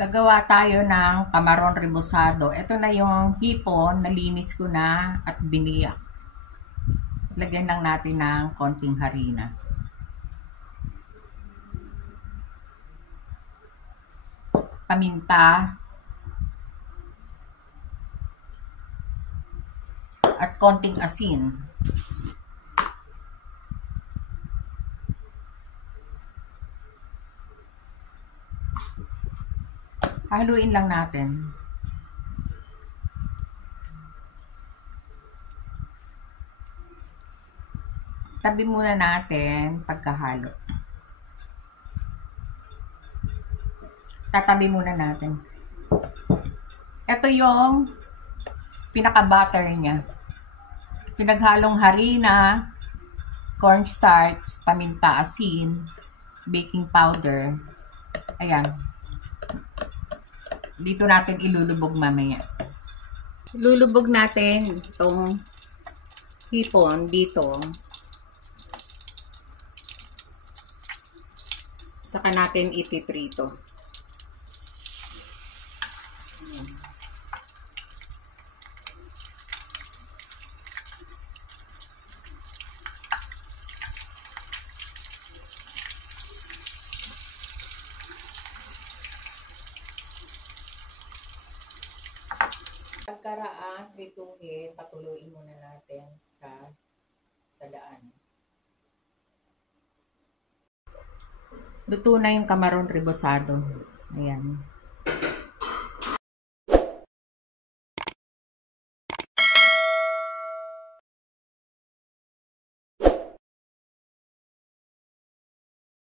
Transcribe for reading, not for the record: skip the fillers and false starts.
Gagawa tayo ng kamaron rebusado. Ito na yung hipon, nalinis ko na at biniyak. Lagyan lang natin ng konting harina. Paminta. At konting asin. Haluin lang natin. Tabi muna natin pagkahalo. Tatabi muna natin. Ito yung pinaka-butter niya. Pinaghalong harina, cornstarch, paminta, asin, baking powder. Ayan. Dito natin ilulubog mamaya. Ilulubog natin itong hipon dito. Saka natin ipiprito. Pagkaraan, prituhin, patuloyin muna natin sa daan. Luto na yung kamaron rebusado. Ayan.